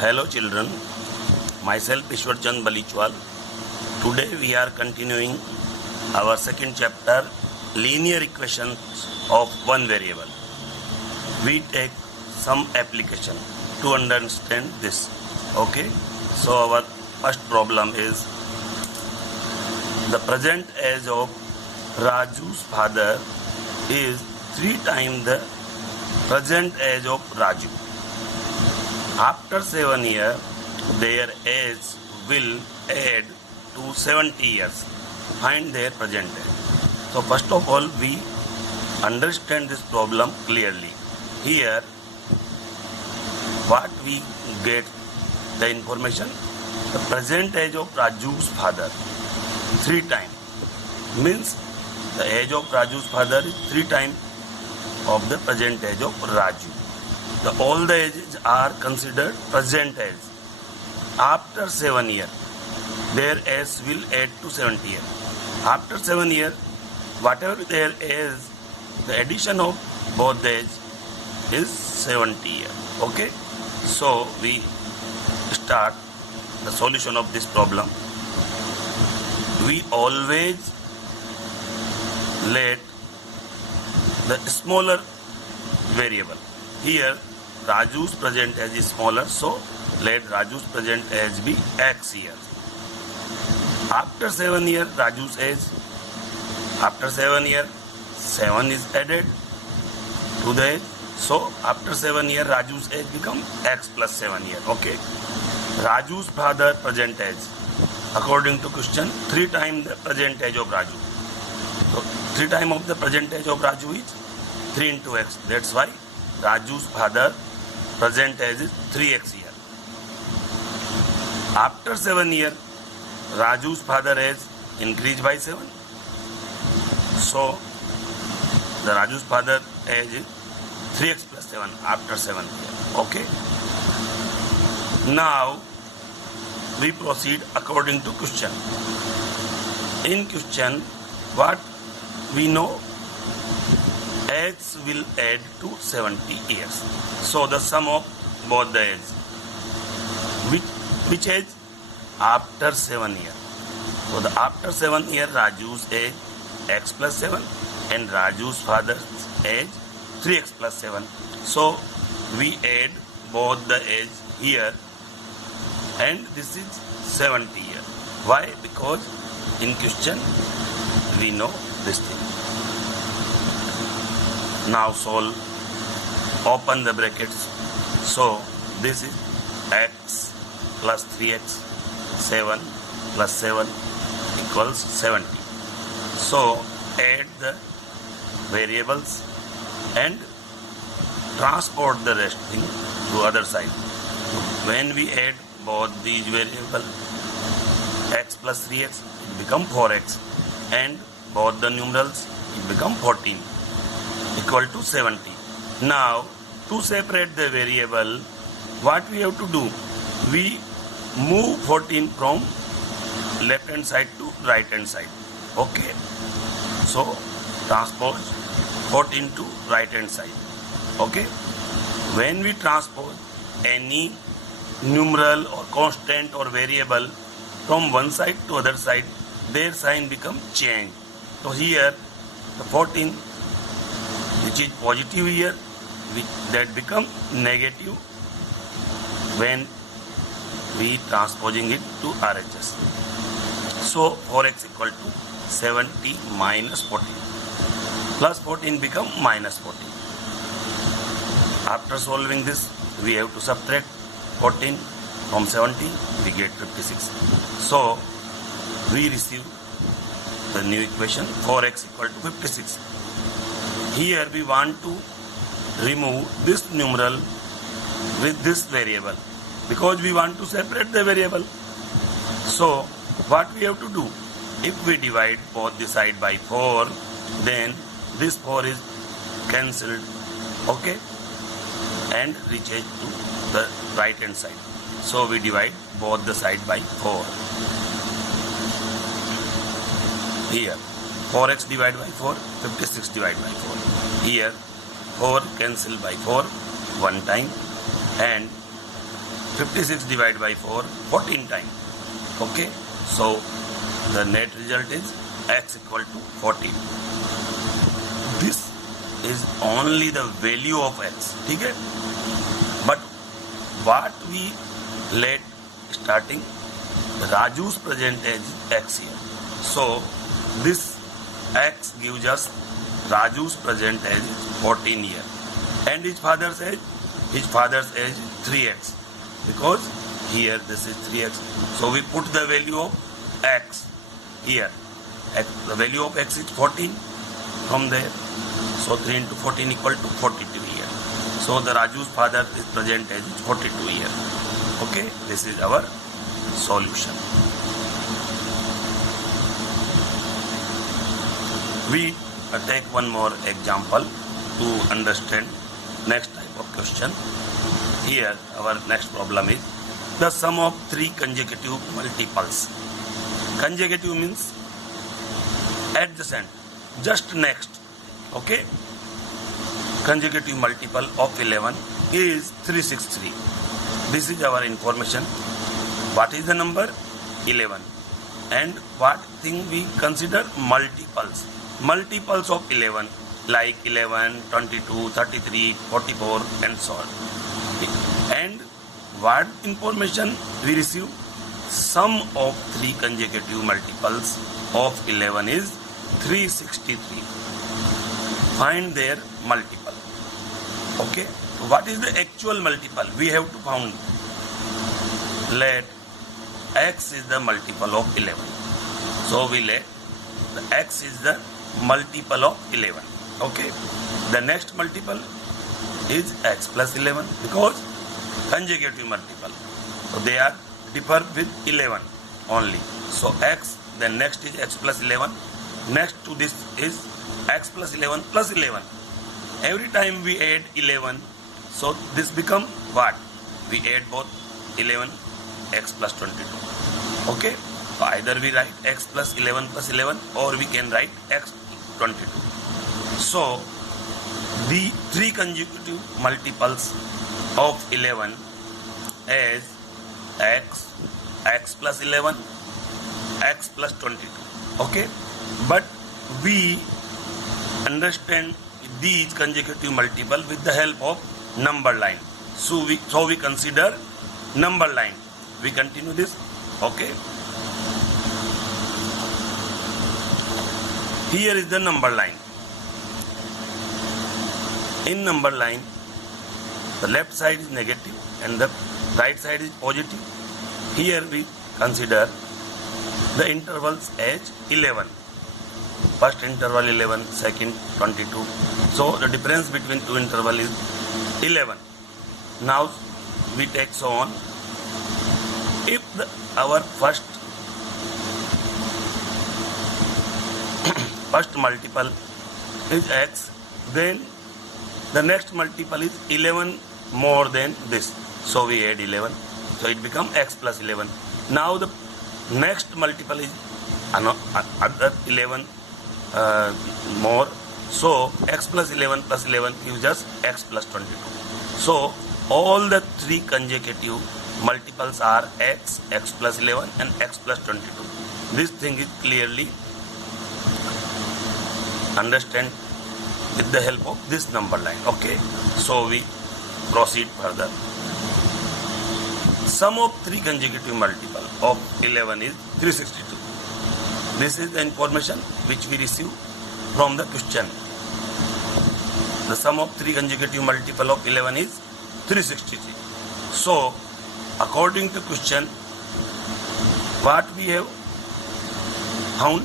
Hello children, myself Ishwar Chand Balichwal. Today we are continuing our second chapter, linear equations of one variable. We take some application to understand this. Okay, so our first problem is the present age of Raju's father is 3 times the present age of Raju. After 7 years, their age will add to 70 years. Find their present age. So first of all, we understand this problem clearly. Here, what we get the information, the present age of Raju's father, 3 times. Means the age of Raju's father is 3 times of the present age of Raju. All the ages are considered present age. After 7 years, their age will add to 70 years. After 7 years, whatever their age, the addition of both the age is 70 years. Okay? So we start the solution of this problem. We always let the smaller variable. Here Raju's present age is smaller, so let Raju's present age be x years. After 7 years, Raju's age, after 7 years, 7 is added to the age. So after 7 years, Raju's age becomes x plus 7 years. Okay. Raju's father present age, according to question, 3 times the present age of Raju. So 3 times of the present age of Raju is 3 into x. That's why Raju's father present age is 3x year. After 7 years, Raju's father age increased by 7. So the Raju's father age is 3x plus 7 after 7 years. Okay. Now we proceed according to question. In question, what we know, x will add to 70 years. So the sum of both the age. Which age? After 7 years. So the after 7 years, Raju's age x plus 7 and Raju's father's age 3x plus 7. So we add both the age here and this is 70 years. Why? Because in question we know this thing. Now solve. Open the brackets. So this is x plus 3x, 7 plus 7 equals 70. So add the variables and transport the rest thing to other side. When we add both these variables, x plus 3x, it become 4x, and both the numerals, it become 14 equal to 70. Now to separate the variable, what we have to do? We move 14 from left hand side to right hand side. Okay. So transpose 14 to right hand side. Okay. When we transpose any numeral or constant or variable from one side to other side, their sign become change. So here the 14, which is positive here, that become negative when we transposing it to RHS. So 4x equal to 70 minus 14. Plus 14 become minus 14. After solving this, we have to subtract 14 from 70, we get 56. So we receive the new equation 4x equal to 56. Here we want to remove this numeral with this variable because we want to separate the variable. So what we have to do? If we divide both the side by 4, then this 4 is cancelled. Okay, and reaches to the right hand side. So we divide both the side by 4. Here 4x divided by 4, 56 divided by 4. Here 4 cancel by 4 one time and 56 divided by 4, 14 times. Okay, so the net result is x equal to 14. This is only the value of x. ठीक है? But what we let starting Raju's present age is x here. So this x gives us Raju's present age is 14 years. And his father's age? His father's age is 3x. Because here this is 3x. So we put the value of x here. The value of x is 14 from there. So 3 into 14 equal to 42 years. So the Raju's father is present age is 42 years. Okay, this is our solution. We take one more example to understand next type of question. Here our next problem is the sum of three consecutive multiples. Consecutive means adjacent, just next. Okay, consecutive multiple of 11 is 363. This is our information. What is the number? 11. And what thing we consider? Multiples. Multiples of 11 like 11, 22, 33, 44 and so on. And what information we receive? Sum of three consecutive multiples of 11 is 363. Find their multiple. Okay. What is the actual multiple? We have to found. Let x is the multiple of 11. So we let the x is the multiple of 11. Okay. The next multiple is x plus 11 because consecutive multiple. So they are differ with 11 only. So x, then next is x plus 11. Next to this is x plus 11 plus 11. Every time we add 11, so this become what? We add both 11, x plus 22. Okay? So either we write x plus 11 or we can write x 22. So the three consecutive multiples of 11 is x, x plus 11, x plus 22. Okay? But we understand these consecutive multiple with the help of number line. So we consider number line. We continue this. Okay. Here is the number line. In number line, the left side is negative and the right side is positive. Here we consider the intervals as 11. First interval 11, second 22. So the difference between two intervals is 11. Now we take so on. If our first multiple is x, then the next multiple is 11 more than this. So we add 11. So it becomes x plus 11. Now the next multiple is another 11 more. So x plus 11 gives us x plus 22. So all the three consecutive multiples are x, x plus 11 and x plus 22. This thing is clearly understand with the help of this number line. Okay. So we proceed further. Sum of three consecutive multiple of 11 is 362. This is the information which we receive from the question. The sum of three consecutive multiple of 11 is 363. So, according to question, what we have found?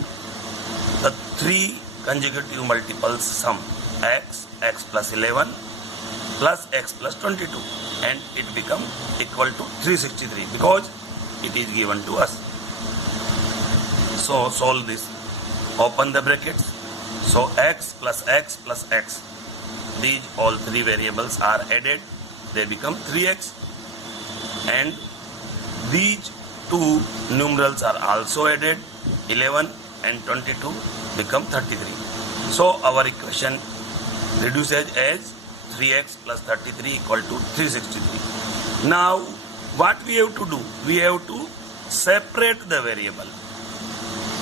The three consecutive multiples sum x, x plus 11 plus x plus 22, and it becomes equal to 363 because it is given to us. So solve this. Open the brackets. So x plus x plus x. These all three variables are added. They become 3x. And these two numerals are also added. 11 and 22 become 33. So our equation reduces as 3x plus 33 equal to 363. Now what we have to do? We have to separate the variable.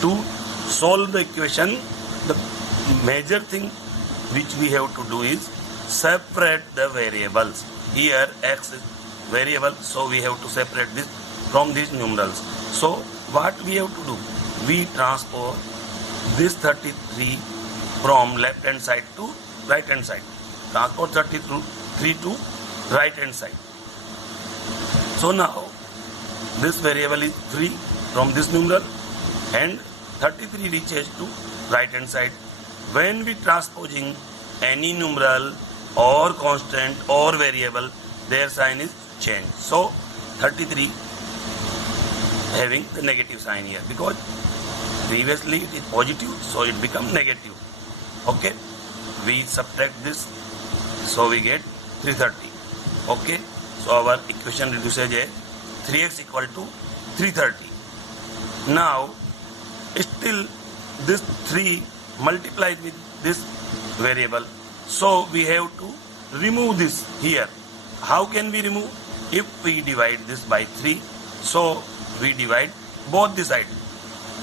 To solve the equation, the major thing which we have to do is separate the variables. Here x is variable, so we have to separate this from these numerals. So what we have to do? We transpose this 33 from left hand side to right hand side. Transpose 33 to right hand side. So now this variable is 3 from this numeral and 33 reaches to right hand side. When we transposing any numeral or constant or variable, their sign is changed. So 33 having the negative sign here because previously it is positive, so it becomes negative. Okay, we subtract this, so we get 330. Okay, so our equation reduces as 3x equal to 330. Now still this 3 multiplied with this variable, so we have to remove this here. How can we remove? If we divide this by 3, so we divide both the sides.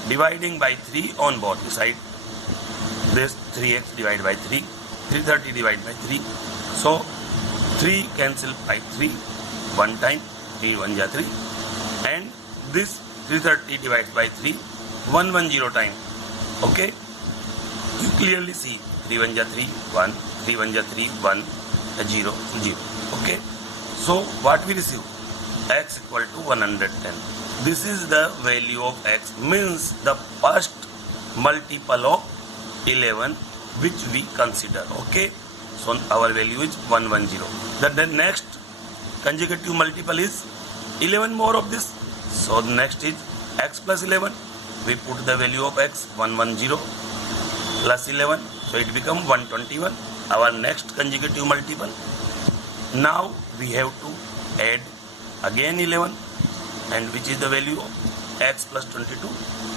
Dividing by 3 on both the sides. This 3x divided by 3, 330 divided by 3. So 3 cancel by 3, 1 time, 3 1 ja 3. And this 330 divided by 3, 110 time. Okay, you clearly see 3 1 ja 3, 1, 3 1 ja 3, 1, 0, 0. Okay, so what we receive? X equal to 110. This is the value of x, means the first multiple of 11 which we consider. Okay, so our value is 110. The next consecutive multiple is 11 more of this. So the next is x plus 11. We put the value of x 110 plus 11, so it becomes 121. Our next consecutive multiple. Now we have to add again 11, and which is the value of x plus 22.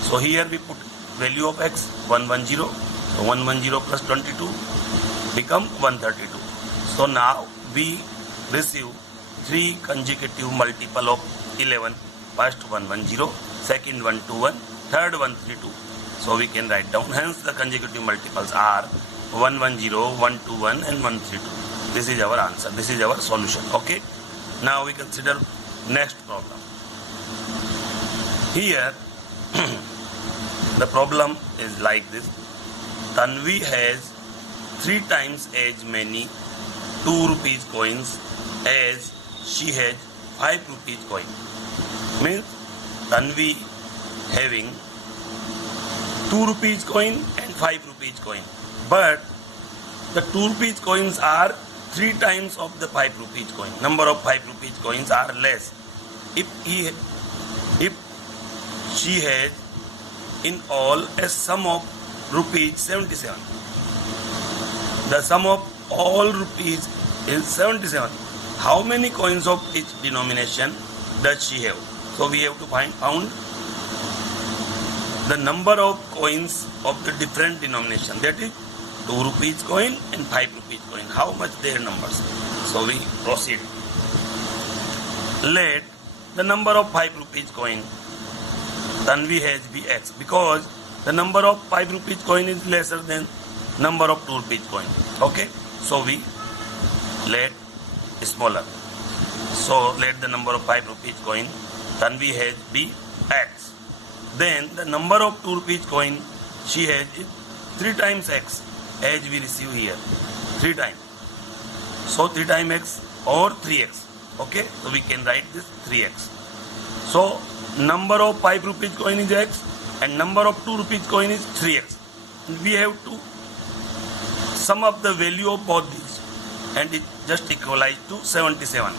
So here we put value of x 110. So 110 plus 22 become 132. So now we receive 3 consecutive multiple of 11. First 110, second 121, third 132. So we can write down. Hence the consecutive multiples are 110, 121 and 132. This is our answer. This is our solution. Okay. Now we consider next problem. Here the problem is like this. Tanvi has 3 times as many 2 rupees coins as she has 5 rupees coin. Means Tanvi having 2 rupees coin and 5 rupees coin. But the 2 rupees coins are 3 times of the 5 rupees coin. Number of 5 rupees coins are less. If she has in all a sum of rupees 77. The sum of all rupees is 77. How many coins of each denomination does she have? So we have to found the number of coins of the different denomination. That is 2 rupees coin and 5 rupees coin. How much their numbers? So we proceed. Let the number of 5 rupees coin Tanvi has be x, because the number of 5 rupees coin is lesser than number of 2 rupees coin. Okay, so we let smaller. So let the number of 5 rupees coin Tanvi has be x. Then the number of 2 rupees coin she has is 3 times x, as we receive here. 3 times. So 3 times x or 3x. Okay, so we can write this 3x. So number of 5 rupees coin is x and number of 2 rupees coin is 3x. And we have to sum up the value of both these, and it just equalizes to 77.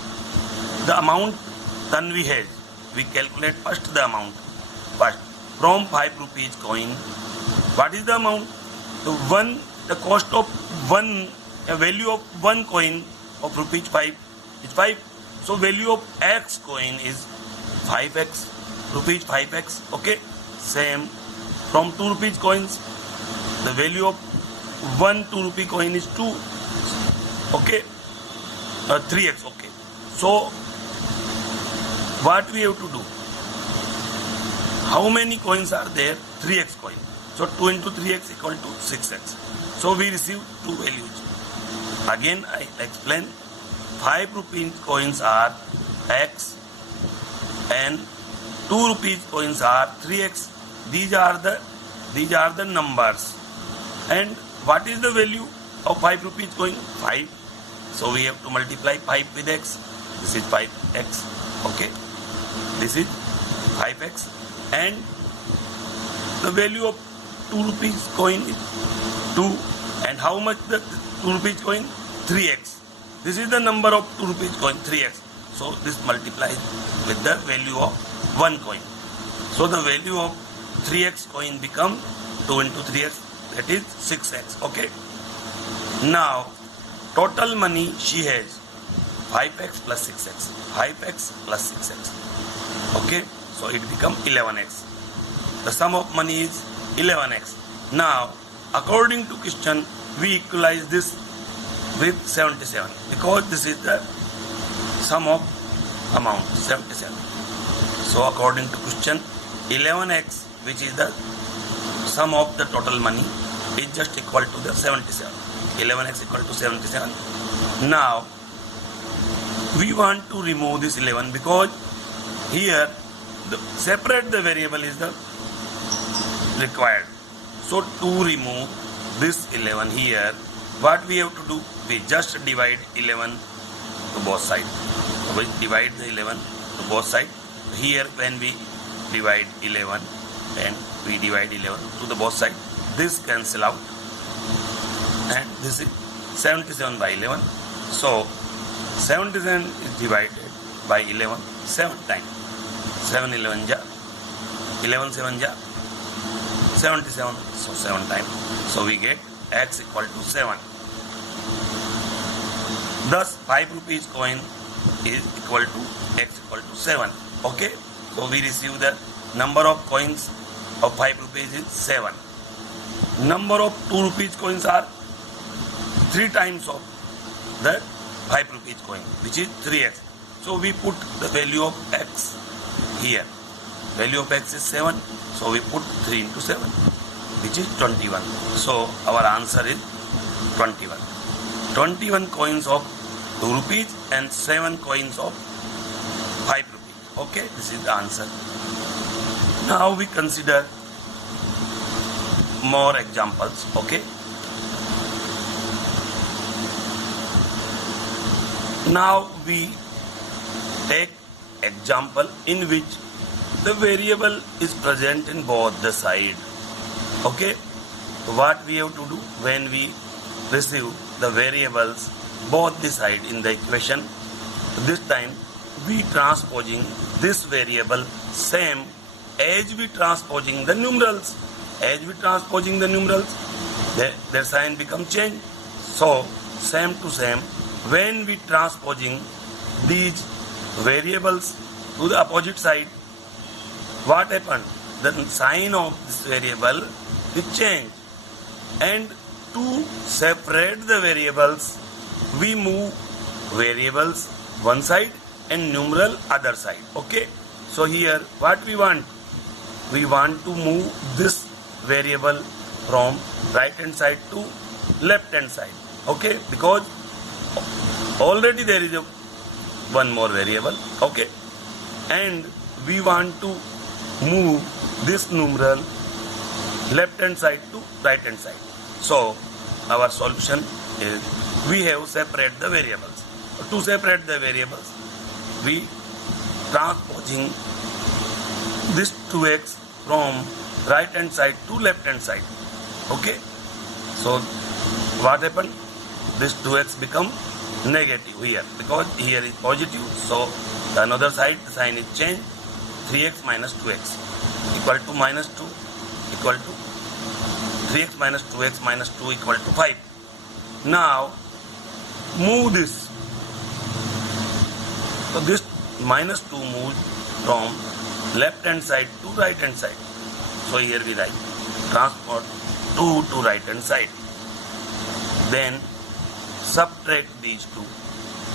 The amount Tanvi has, we calculate first the amount. But from 5 rupees coin, what is the amount? The cost of a value of 1 coin of rupees 5 is 5. So value of x coin is 5x, rupees 5x. Okay, same from 2 rupees coins, the value of 1 2 rupee coin is 2. Okay, 3x. Okay, so What we have to do? How many coins are there? 3x coin. So 2 into 3x equal to 6x. So we receive two values. Again I explain. 5 rupees coins are x and 2 rupees coins are 3x. These are the numbers. And what is the value of 5 rupees coin? 5. So we have to multiply 5 with x. This is 5x. Okay. This is 5x. And the value of 2 rupees coin is 2. And how much the 2 rupees coin? 3x. This is the number of 2 rupees coin, 3x. So this multiplies with the value of 1 coin. So the value of 3x coin become 2 into 3x, that is 6x. Okay. Now total money she has 5x plus 6x. 5x plus 6x. Okay. So it become 11x. The sum of money is 11x. Now according to question we equalize this with 77 because this is the sum of amount 77. So according to question 11x, which is the sum of the total money, is just equal to the 77. 11x equal to 77. Now we want to remove this 11 because here separate the variable is the required. So to remove this 11 here, what we have to do? We just divide 11 to both sides. So we divide the 11 to both sides. Here when we divide 11 and we divide 11 to the both sides, this cancel out and this is 77 by 11. So 77 is divided by 11 7 times. 7 11 ja, 11 7 ja, 77. So 7 times. So we get x equal to 7. Thus 5 rupees coin is equal to x equal to 7. Okay. So we receive the number of coins of 5 rupees is 7. Number of 2 rupees coins are 3 times of the 5 rupees coin, which is 3x. So we put the value of x here. Value of x is 7. So we put 3 into 7, which is 21. So our answer is 21. 21 coins of 2 rupees and 7 coins of 5 rupees. Okay, this is the answer. Now we consider more examples. Okay. Now we take example in which the variable is present in both the side. Okay. What we have to do when we receive the variables both the side in the equation, this time we transposing this variable same as we transposing the numerals. As we transposing the numerals, their sign become change. So same to same, when we transposing these variables to the opposite side, what happened? The sign of this variable will change. And to separate the variables, we move variables one side and numeral other side. Okay. So here what we want? We want to move this variable from right hand side to left hand side. Okay. Because already there is one more variable. Okay. And we want to move this numeral left hand side to right hand side. So our solution is we have separate the variables. To separate the variables, we transposing this 2x from right hand side to left hand side. Okay. So what happened? This 2x become negative here because here is positive. So the another side the sign is changed. 3x minus 2x equal to minus 2 equal to 3x minus 2x minus 2 equal to 5. Now move this. So this minus 2 moves from left hand side to right hand side. So here we write transport 2 to right hand side. Then subtract these two.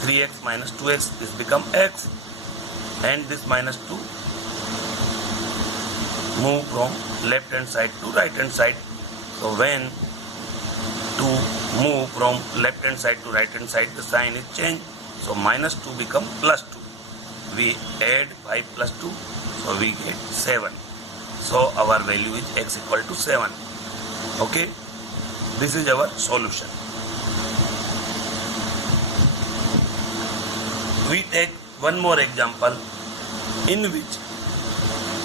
3x minus 2x is become x. and this minus 2 move from left hand side to right hand side. So when to move from left hand side to right hand side, the sign is changed. So minus 2 become plus 2. We add 5 plus 2, so we get 7. So our value is x equal to 7. Okay, this is our solution. We take one more example in which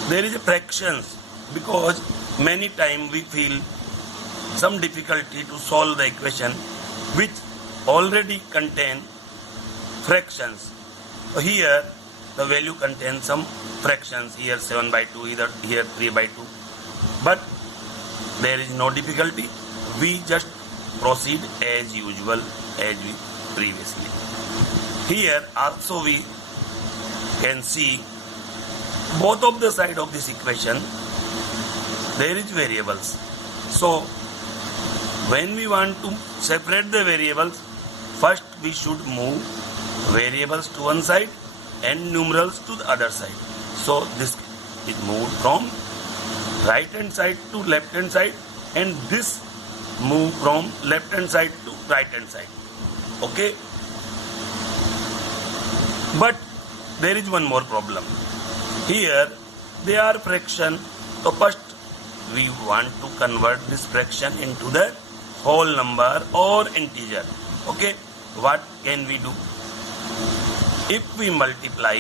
there is a fractions, because many times we feel some difficulty to solve the equation which already contain fractions. So here the value contains some fractions, here 7 by 2, here 3 by 2, but there is no difficulty. We just proceed as usual as we previously. Here also we can see both of the side of this equation there is variables. So when we want to separate the variables, first we should move variables to one side and numerals to the other side. So this is moved from right hand side to left hand side, and this move from left hand side to right hand side. Okay, but there is one more problem. Here they are fraction, so first we want to convert this fraction into the whole number or integer. Okay, what can we do? If we multiply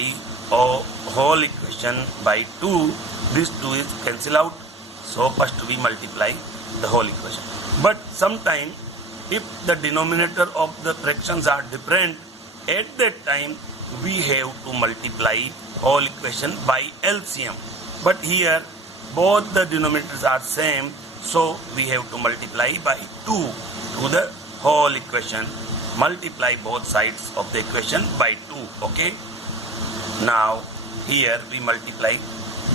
a whole equation by 2, this 2 is cancel out. So first we multiply the whole equation. But sometimes if the denominator of the fractions are different, at that time we have to multiply whole equation by LCM. But here both the denominators are same, so we have to multiply by 2 to the whole equation. Multiply both sides of the equation by 2. Okay, now here we multiply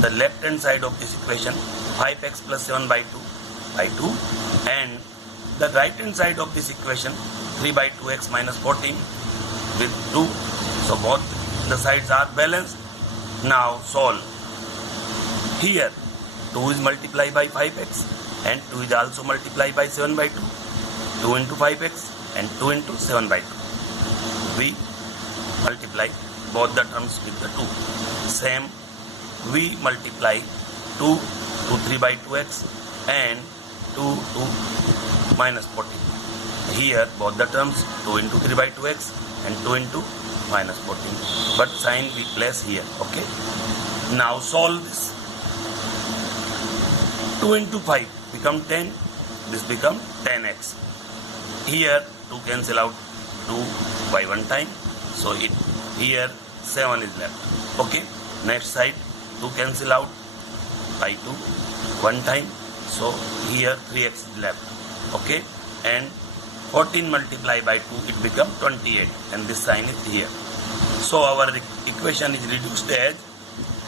the left hand side of this equation, 5x plus 7 by 2, and the right hand side of this equation, 3 by 2x minus 14 with 2. So both the sides are balanced. Now solve. Here 2 is multiplied by 5x and 2 is also multiplied by 7 by 2. 2 into 5x and 2 into 7 by 2. We multiply both the terms with the 2. Same, we multiply 2 to 3 by 2x and 2 to minus 14. Here both the terms 2 into 3 by 2x and 2 into minus 14. But sign we place here. Okay. Now solve this. 2 into 5 become 10. This become 10x. Here 2 cancel out 2 by one time. So here 7 is left. Okay. Next side 2 cancel out by 2 one time. So here 3x is left. Okay. And 14 multiplied by 2, it becomes 28, and this sign is here. So our equation is reduced as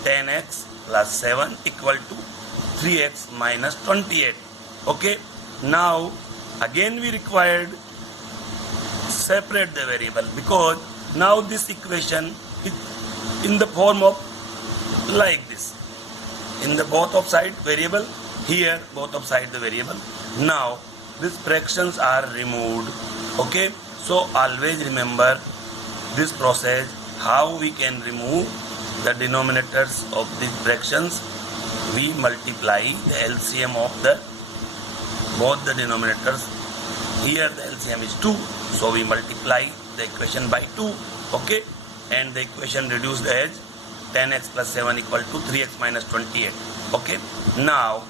10x plus 7 equal to 3x minus 28. Okay. Now again we required separate the variable, because now this equation is in the form of like this. In the both of side variable, here both of side the variable. Now these fractions are removed. Okay, so always remember this process, how we can remove the denominators of these fractions. We multiply the LCM of the both the denominators. Here the LCM is 2, so we multiply the equation by 2. Okay, and the equation reduced as 10x plus 7 equal to 3x minus 28. Okay, now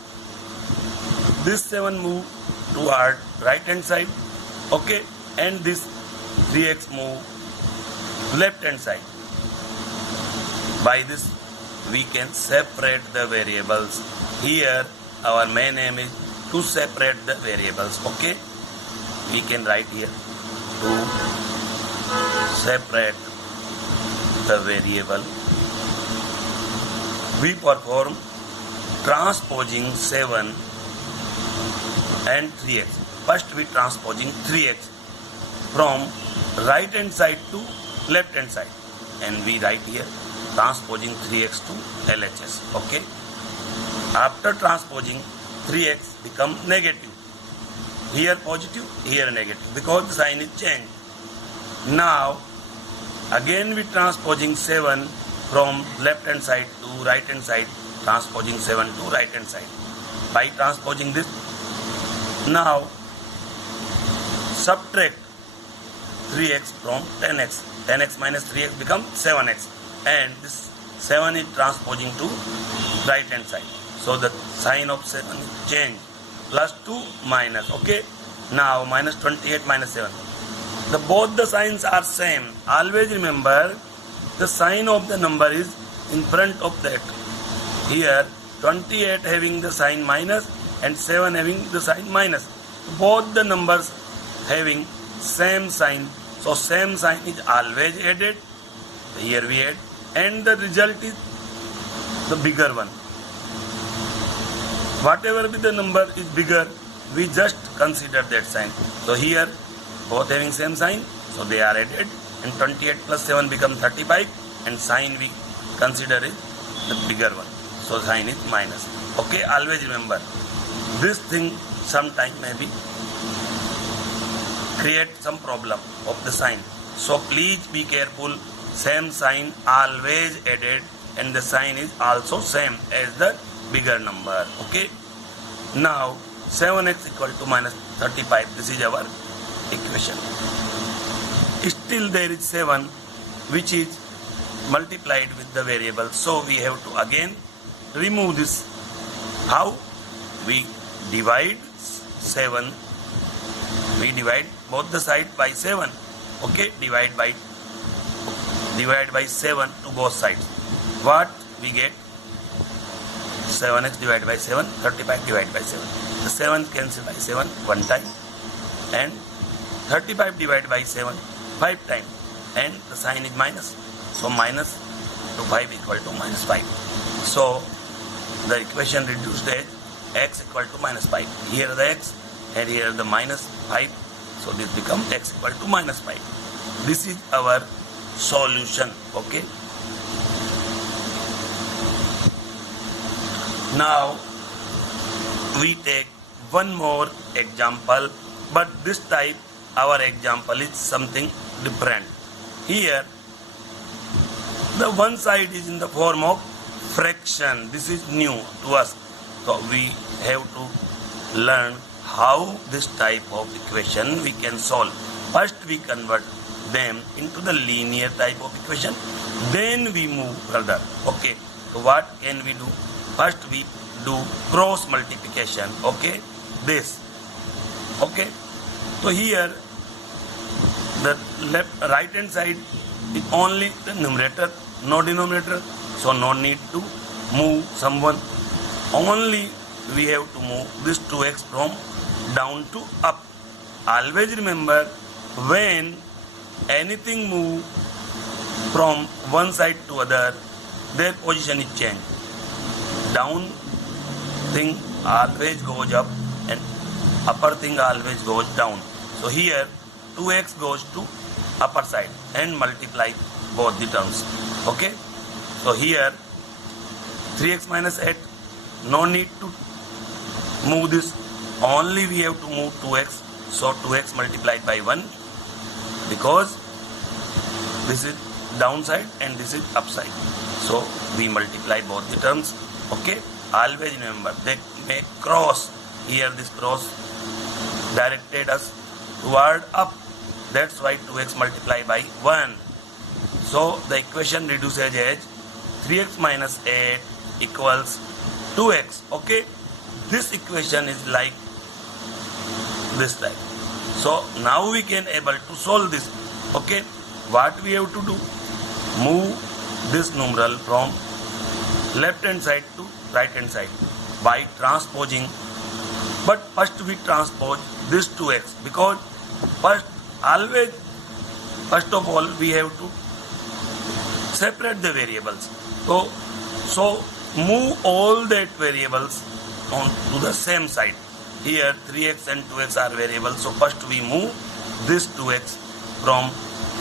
this 7 move toward right hand side. Okay, and this 3x move left hand side. By this we can separate the variables. Here our main aim is to separate the variables. Okay, we can write here to separate the variable. We perform transposing 7 and 3x. First we transposing 3x from right hand side to left hand side, and we write here transposing 3x to LHS. Okay. After transposing, 3x become negative. Here positive, here negative, because the sign is changed. Now again we transposing 7 from left hand side to right hand side, transposing 7 to right hand side. By transposing this, now subtract 3x from 10x. 10x minus 3x becomes 7x, and this 7 is transposing to right hand side. So the sign of 7 is changed. Plus 2 minus. Okay. Now minus 28 minus 7. Both the signs are same. Always remember the sign of the number is in front of that. Here 28 having the sign minus and 7 having the sign minus. Both the numbers having same sign. So same sign is always added. Here we add, and the result is the bigger one. Whatever be the number is bigger, we just consider that sign. So here both having same sign, so they are added, and 28 plus 7 becomes 35, and sign we consider is the bigger one. So sign is minus. Okay, always remember this thing sometime maybe create some problem of the sign. So please be careful. Same sign always added, and the sign is also same as the bigger number. Okay. Now 7x equal to minus 35. This is our equation. Still there is 7 which is multiplied with the variable. So we have to again remove this. How? We divide 7. We divide both the sides by 7. Okay. Divide by 7 to both sides. What we get? 7x divided by 7, 35 divided by 7. The 7 cancelled by 7 one time, and 35 divided by 7 5 times, and the sign is minus. So minus to 5 equal to minus 5. So the equation reduced as x equal to minus 5. Here the x and here the minus 5. So this becomes x equal to minus 5. This is our solution. Okay. Now we take one more example, but this time our example is something different. Here the one side is in the form of fraction. This is new to us. So we have to learn how this type of equation we can solve. First we convert them into the linear type of equation, then we move further. Okay. So what can we do? First we do cross multiplication. Okay. This. Okay. So here the right hand side is only the numerator, no denominator. So no need to move someone. Only we have to move this 2x from down to up. Always remember, when anything move from one side to other, their position is changed. Down thing always goes up and upper thing always goes down. So here 2x goes to upper side and multiply both the terms. Okay. So here 3x minus 8, no need to move this, only we have to move 2x. So 2x multiplied by 1, because this is downside and this is upside. So we multiply both the terms. Okay. Always remember, they make cross. Here this cross directed us toward up. That's why 2x multiplied by 1. So the equation reduces as 3x minus 8 equals 2x. Okay. This equation is like this type. So now we can able to solve this. Okay. What we have to do? Move this numeral from left hand side to right hand side by transposing. But first we transpose this 2x, because first of all we have to separate the variables. So move all that variables on to the same side. Here 3x and 2x are variables. So first we move this 2x from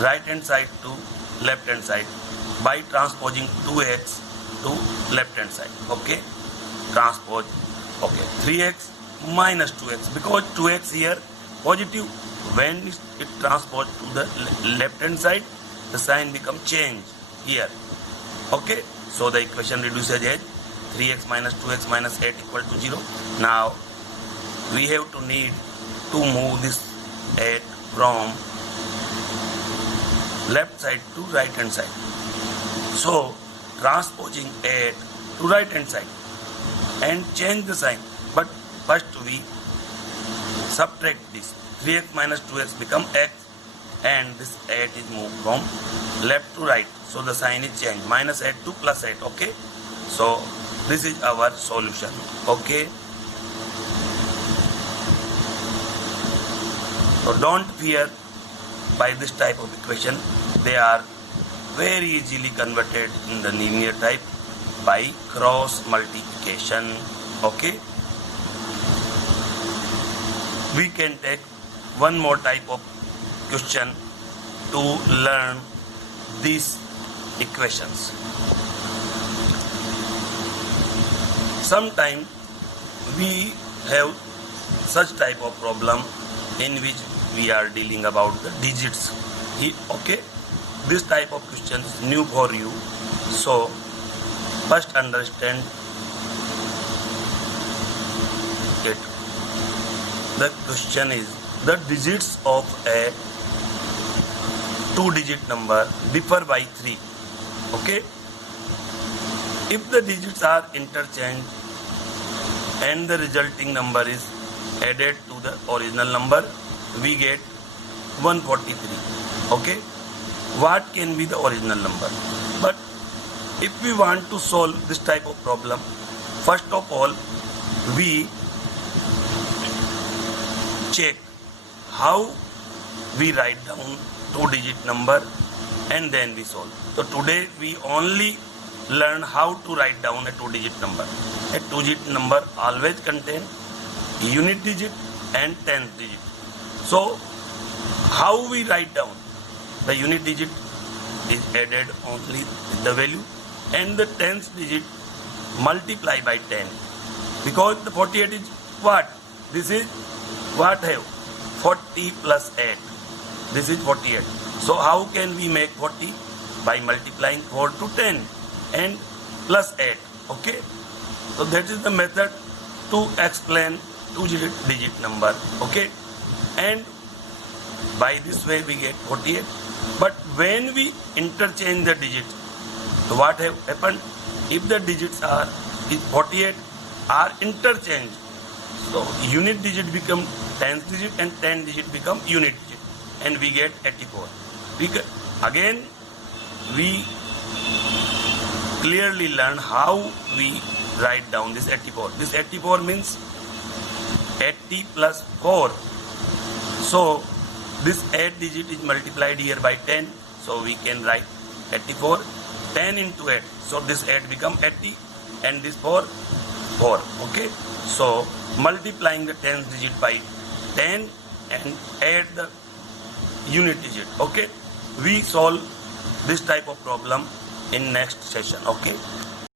right hand side to left hand side. by transposing 2x to left hand side. Okay, transpose. Okay, 3x minus 2x, because 2x here positive. When it transposed to the left hand side, the sign become change here. Okay, so the equation reduces as 3x minus 2x minus 8 equal to 0. Now we have to need to move this 8 from left side to right hand side. So transposing 8 to right hand side and change the sign. But first we subtract this. 3x minus 2x become x, and this 8 is moved from left to right. So the sign is changed. Minus 8 to plus 8. Okay. So this is our solution. Okay. So don't fear by this type of equation. They are very easily converted in the linear type by cross multiplication. Okay. We can take one more type of question to learn these equations. Sometimes we have such type of problem in which we are dealing about the digits. Okay, this type of question is new for you. So first understand it. The question is, the digits of a 2-digit number differ by 3. Okay, if the digits are interchanged and the resulting number is added to the original number, we get 143. Okay, what can be the original number? But if we want to solve this type of problem, first of all we check how we write down 2-digit number and then we solve. So today we only learn how to write down a 2-digit number. A 2-digit number always contain unit digit and 10th digit. So how we write down? The unit digit is added only with the value and the 10th digit multiply by 10, because the 48 is what? This is what have 40 plus 8. This is 48. So how can we make 40? By multiplying 4 to 10 and plus 8. Okay. So that is the method to explain 2-digit number. Okay. And by this way we get 48. But when we interchange the digits, what have happened? If the digits are 48 are interchanged, so unit digit become 10th digit and 10 digit become unit digit, and we get 84. Again we clearly learn how we write down this 84. This 84 means 80 plus 4. So this 8 digit is multiplied here by 10. So we can write 84. 10 into 8. So this 8 become 80 and this 4. Okay. So multiplying the 10th digit by 10 and add the unit digit. Okay. We solve this type of problem in next session. Okay.